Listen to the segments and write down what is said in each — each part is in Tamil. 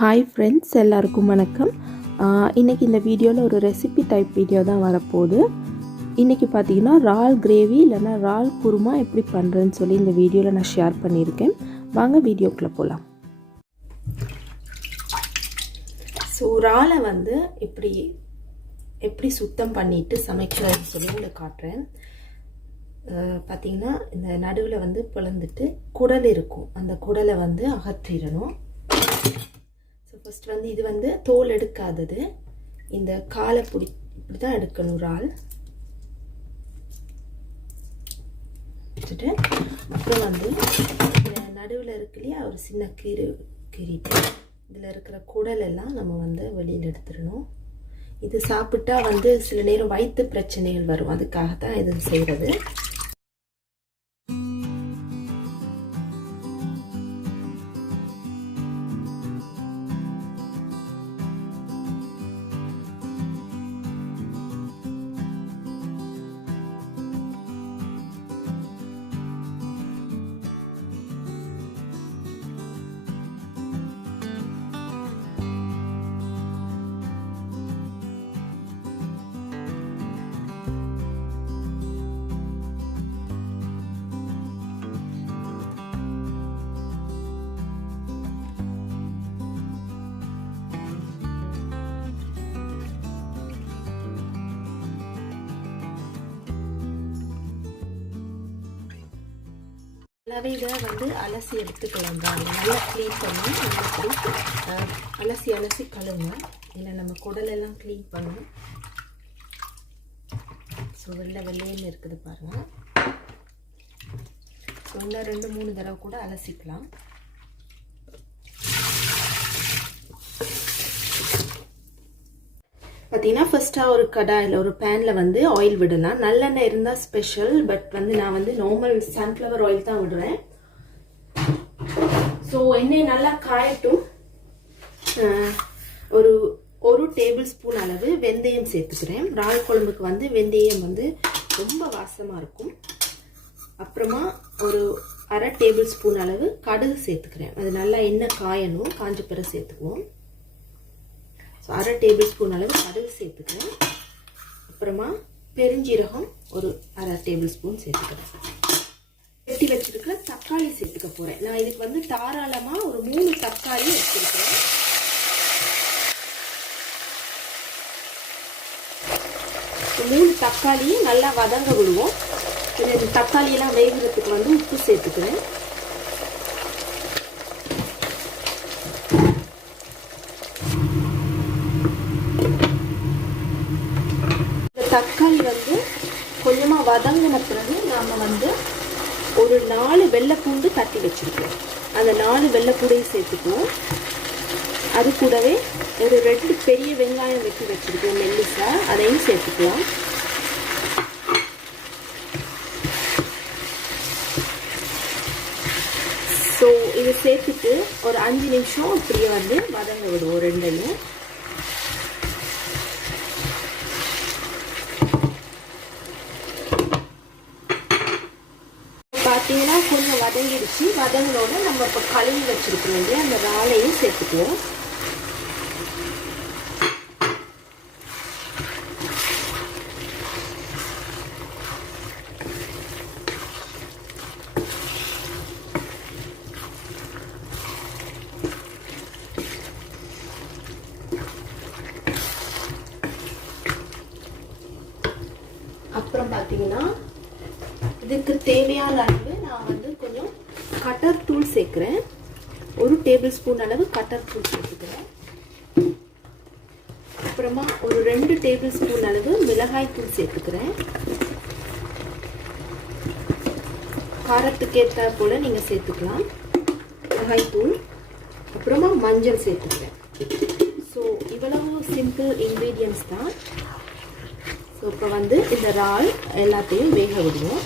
ஹாய் ஃப்ரெண்ட்ஸ், எல்லாருக்கும் வணக்கம். இன்றைக்கி இந்த வீடியோவில் ஒரு ரெசிபி டைப் வீடியோ தான் வரப்போகுது. இன்றைக்கி பார்த்தீங்கன்னா இறால் கிரேவி இல்லைன்னா இறால் குருமா எப்படி பண்ணுறேன்னு சொல்லி இந்த வீடியோவில் நான் ஷேர் பண்ணியிருக்கேன். வாங்க வீடியோக்குள்ளே போகலாம். ஸோ இறாலை வந்து எப்படி சுத்தம் பண்ணிவிட்டு சமைக்கிறதுன்னு சொல்லி உங்களுக்கு காட்டுறேன். பார்த்திங்கன்னா இந்த நடுவில் வந்து பிளந்துட்டு குடல் இருக்கும், அந்த குடலை வந்து அகற்றிடணும். ஸோ ஃபஸ்ட் வந்து இது வந்து தோல் எடுக்காதது, இந்த காலை இப்படி தான் எடுக்கணும். இறால் வச்சுட்டு அப்புறம் வந்து நடுவில் இருக்கு இல்லையா, ஒரு சின்ன கீறிட்டு இதில் இருக்கிற குடல் எல்லாம் நம்ம வந்து வெளியில் எடுத்துடணும். இது சாப்பிட்டா வந்து சில நேரம் வயிற்று பிரச்சனைகள் வரும், அதுக்காகத்தான் இது செய்கிறது. நல்லாவே இதை வந்து அலசி எடுத்துக்கலாம் தான், நல்லா க்ளீன் பண்ணி அலசி கழுவுங்க. இல்லை நம்ம குடலெல்லாம் க்ளீன் பண்ணணும். ஸோ வெள்ளைன்னு இருக்குது பாருங்கள். ஸோ இன்னும் 2-3 தடவை கூட அலசிக்கலாம். பார்த்தீங்கன்னா ஃபஸ்ட்டாக ஒரு கடாயில் ஒரு பேனில் வந்து ஆயில் விடலாம். நல்லெண்ணெய் இருந்தால் ஸ்பெஷல், பட் வந்து நான் வந்து நார்மல் சன்ஃப்ளவர் ஆயில் தான் விடுவேன். ஸோ எண்ணெய் நல்லா காயட்டும். ஒரு டேபிள் ஸ்பூன் அளவு வெந்தயம் சேர்த்துக்கிறேன். இறால் குழம்புக்கு வந்து வெந்தயம் வந்து ரொம்ப வாசமாக இருக்கும். அப்புறமா ஒரு அரை டேபிள் ஸ்பூன் அளவு கடுகு சேர்த்துக்கிறேன். அது நல்லா எண்ணெய் காயணும், காஞ்ச பிறகு சேர்த்துக்குவோம். அரை டேபிள் ஸ்பூன் அளவு கடுகு சேர்த்துக்கிறேன். அப்புறமா பெருஞ்சீரகம் ஒரு அரை டேபிள் ஸ்பூன் சேர்த்துக்கிறேன். வெட்டி வச்சிருக்கிற தக்காளி சேர்த்துக்க போகிறேன். நான் இதுக்கு வந்து தாராளமாக ஒரு 3 தக்காளி வச்சிருக்கிறேன். 3 தக்காளியும் நல்லா வதங்க விடுவோம். இந்த தக்காளியெல்லாம் வேகிறதுக்கு வந்து உப்பு சேர்த்துக்கிறேன். தக்காளி வந்து கொஞ்சமாக வதங்கின பிறகு நாம் வந்து ஒரு 4 வெள்ளைப்பூண்டு தட்டி வச்சுருக்கோம். அந்த 4 வெள்ளைப்பூண்டையும் சேர்த்துக்குவோம். அது கூடவே ஒரு 2 பெரிய வெங்காயம் வெட்டி வச்சுருக்கோம் மெல்லிசா, அதையும் சேர்த்துக்கலாம். ஸோ இதை சேர்த்துட்டு ஒரு 5 நிமிஷம் இப்படியே வந்து வதங்க விடுவோம் ரெண்டையும். பார்த்தீங்கன்னா கொஞ்சம் வதங்கிடுச்சு. வதங்கினோட நம்ம இப்போ கழுவி வச்சிருக்கோம் இல்லையா, அந்த இறாலையும் சேர்த்துக்குவோம். அப்புறம் பார்த்தீங்கன்னா இதுக்கு தேவையான அளவு நான் வந்து கொஞ்சம் கட்டர் தூள் சேர்க்குறேன். ஒரு டேபிள் ஸ்பூன் அளவு கட்டர் தூள் சேர்த்துக்கிறேன். அப்புறமா ஒரு 2 டேபிள் ஸ்பூன் அளவு மிளகாய் தூள் சேர்த்துக்கிறேன். காரத்துக்கு ஏற்ற போல நீங்கள் சேர்த்துக்கலாம் மிளகாய் தூள். அப்புறமா மஞ்சள் சேர்த்துக்கிறேன். ஸோ இவ்வளவு சிம்பிள் இன்க்ரீடியன்ஸ் தான். ஸோ இப்போ வந்து இந்த இறால் எல்லாத்தையும் வேக விடுவோம்.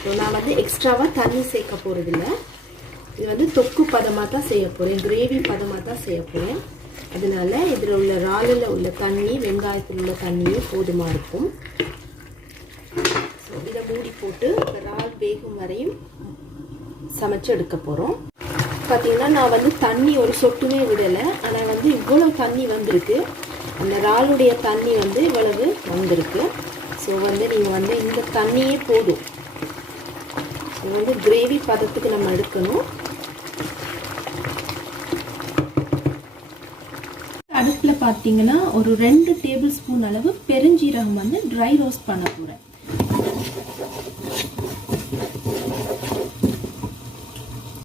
ஸோ நான் வந்து எக்ஸ்ட்ராவாக தண்ணி சேர்க்க போகிறதில்ல. இது வந்து தொக்கு பதமாக தான் செய்ய போகிறேன், கிரேவி பதமாக தான் செய்ய போகிறேன். அதனால இதில் உள்ள இறாலில் உள்ள தண்ணி, வெங்காயத்தில் உள்ள தண்ணியே போதுமாக இருக்கும். ஸோ இதை மூடி போட்டு இறால் வேகும் வரையும் சமைச்சு எடுக்க போகிறோம். பார்த்தீங்கன்னா நான் வந்து தண்ணி ஒரு சொட்டுமே விடலை, ஆனால் தண்ணி வந்திருக்கு, அந்த இறாலுடைய தண்ணி வந்து இவ்வளவு வந்திருக்கு. ஸோ வந்து நீங்கள் வந்து இந்த தண்ணியே போதும். ஸோ வந்து கிரேவி பதத்துக்கு நம்ம எடுக்கணும். அடுப்பில் பார்த்தீங்கன்னா ஒரு 2 டேபிள் ஸ்பூன் அளவு பெருஞ்சீரகம் வந்து ட்ரை ரோஸ்ட் பண்ண போகிறேன்.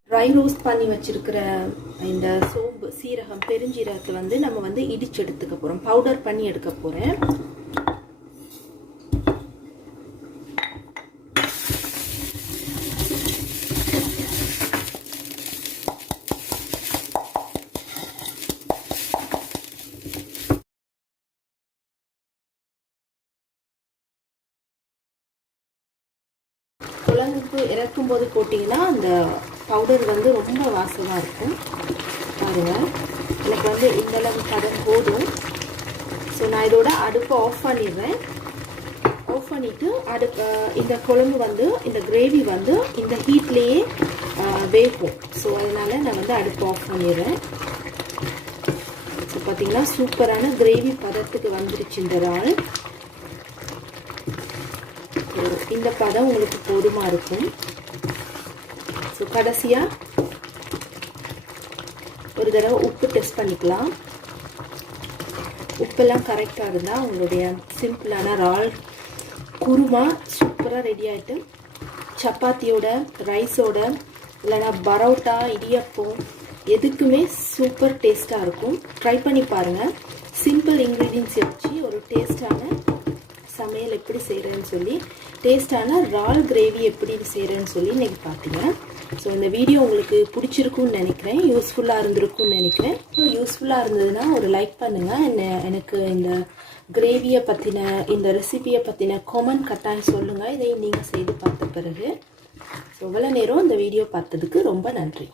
ட்ரை ரோஸ்ட் பண்ணி வச்சிருக்கிற இந்த சோம்பு, சீரகம், பெருஞ்சீரகத்தை வந்து நம்ம வந்து இடிச்சு எடுத்துக்க போகிறோம், பவுடர் பண்ணி எடுக்க போகிறேன். குழம்புக்கு இறக்கும் போது போட்டிங்கன்னா அந்த பவுடர் வந்து ரொம்ப வாசமாக இருக்கும். பாருங்கள், எனக்கு வந்து இந்த அளவு பதம் போதும். ஸோ நான் இதோட அடுப்பை ஆஃப் பண்ணிடுறேன். ஆஃப் பண்ணிவிட்டு இந்த குழம்பு வந்து, இந்த கிரேவி வந்து இந்த ஹீட்லேயே வேகும். ஸோ அதனால் நான் வந்து அடுப்பை ஆஃப் பண்ணிடுறேன். ஸோ பார்த்திங்கன்னா சூப்பரான கிரேவி பதத்துக்கு வந்துருச்சு இந்த இறால். இந்த பதம் உங்களுக்கு போதுமா இருக்கும். ஸோ கடைசியாக ஒரு தடவை உப்பு டெஸ்ட் பண்ணிக்கலாம். உப்பெல்லாம் கரெக்டாக இருந்தால் உங்களுடைய சிம்பிளான இறால் குருமா சூப்பராக ரெடி ஆகிட்டு சப்பாத்தியோட, ரைஸோட, இல்லைனா பரோட்டா, இடியப்பம் எதுக்குமே சூப்பர் டேஸ்ட்டாக இருக்கும். ட்ரை பண்ணி பாருங்கள். சிம்பிள் இன்க்ரீடியன்ஸ் வச்சு ஒரு டேஸ்டான சமையல் எப்படி செய்கிறேன்னு சொல்லி, டேஸ்டான இறால் கிரேவி எப்படி செய்கிறேன்னு சொல்லி இன்றைக்கி பார்த்தீங்க. ஸோ இந்த வீடியோ உங்களுக்கு பிடிச்சிருக்குன்னு நினைக்கிறேன், யூஸ்ஃபுல்லாக இருந்திருக்குன்னு நினைக்கிறேன். ஸோ யூஸ்ஃபுல்லாக இருந்ததுன்னா ஒரு லைக் பண்ணுங்கள். எனக்கு இந்த கிரேவியை பற்றின, இந்த ரெசிபியை பற்றின கமெண்ட் கட்டாயம் சொல்லுங்கள், இதை நீங்கள் செய்து பார்த்த பிறகு. ஸோ இவ்வளோ நேரம் இந்த வீடியோ பார்த்ததுக்கு ரொம்ப நன்றி.